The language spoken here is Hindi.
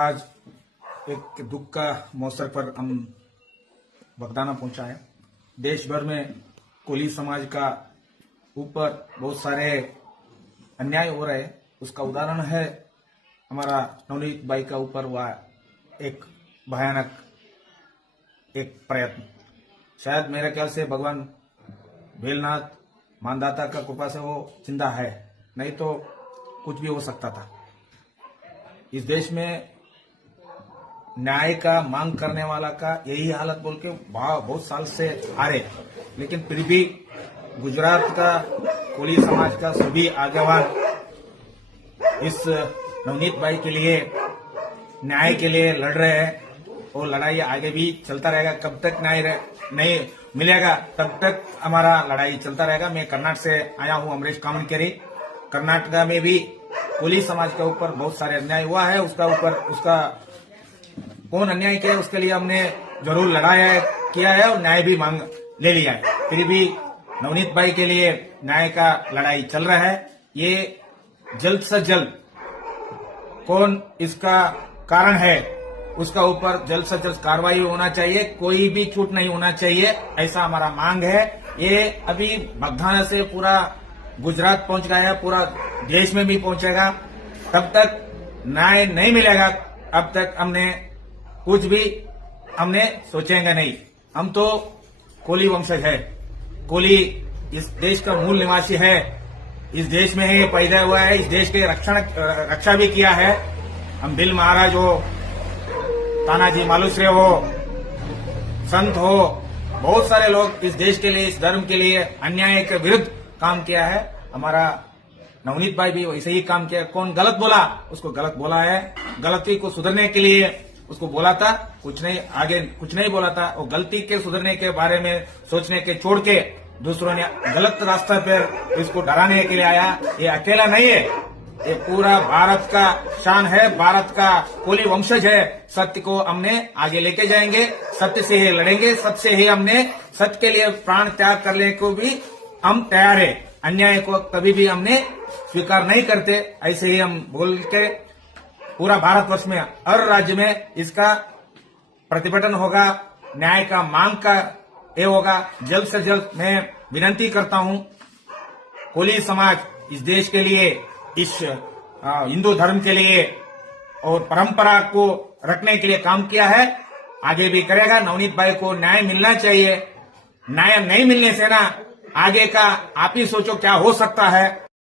आज एक दुख का मौसर पर हम बगदाना पहुंचा है। देश भर में कोली समाज का ऊपर बहुत सारे अन्याय हो रहे हैं। उसका उदाहरण है हमारा नवनीत भाई का ऊपर हुआ एक भयानक एक प्रयत्न। शायद मेरे ख्याल से भगवान भेलनाथ मानदाता का कृपा से वो जिंदा है, नहीं तो कुछ भी हो सकता था। इस देश में न्याय का मांग करने वाला का यही हालत बोल के बहुत साल से आ रहे, लेकिन फिर भी गुजरात का कोली समाज का सभी आगेवान इस नवनीत भाई के लिए न्याय के लिए लड़ रहे हैं और लड़ाई आगे भी चलता रहेगा। कब तक न्याय नहीं मिलेगा तब तक हमारा लड़ाई चलता रहेगा। मैं कर्नाटक से आया हूं, अमरीश कामनकेरी। कर्नाटक में भी कोली समाज के ऊपर बहुत सारे अन्याय हुआ है। उसका कौन अन्याय किया है उसके लिए हमने जरूर लड़ाया है, किया है और न्याय भी मांग ले लिया है। फिर भी नवनीत भाई के लिए न्याय का लड़ाई चल रहा है। ये जल्द से जल्द कौन इसका कारण है उसका ऊपर जल्द से जल्द कार्रवाई होना चाहिए, कोई भी छूट नहीं होना चाहिए, ऐसा हमारा मांग है। ये अभी बगदाना से पूरा गुजरात पहुंच गया है, पूरा देश में भी पहुंचेगा। तब तक न्याय नहीं मिलेगा अब तक कुछ भी हमने सोचेंगे नहीं। हम तो कोली वंशज है, कोली इस देश का मूल निवासी है, इस देश में ही पैदा हुआ है, इस देश के रक्षा भी किया है। हम भिल महाराज हो, तानाजी मालुसरे हो, संत हो, बहुत सारे लोग इस देश के लिए, इस धर्म के लिए अन्याय के विरुद्ध काम किया है। हमारा नवनीत भाई भी वैसे ही काम किया। कौन गलत बोला उसको गलत बोला है, गलती को सुधरने के लिए उसको बोला था, कुछ नहीं आगे कुछ नहीं बोला था। और गलती के सुधरने के बारे में सोचने के छोड़ के दूसरों ने गलत रास्ते पर इसको डराने के लिए आया। ये अकेला नहीं है, ये पूरा भारत का शान है, भारत का कोली वंशज है। सत्य को हमने आगे लेके जाएंगे, सत्य से ही लड़ेंगे, सत्य से ही हमने सत्य के लिए प्राण त्याग करने को भी हम तैयार है। अन्याय को कभी भी हमने स्वीकार नहीं करते। ऐसे ही हम बोल के पूरा भारतवर्ष में हर राज्य में इसका प्रतिभटन होगा, न्याय का मांग का ये होगा। जल्द से जल्द मैं विनती करता हूं, कोली समाज इस देश के लिए, इस हिंदू धर्म के लिए और परंपरा को रखने के लिए काम किया है, आगे भी करेगा। नवनीत भाई को न्याय मिलना चाहिए। न्याय नहीं मिलने से ना आगे का आप ही सोचो क्या हो सकता है।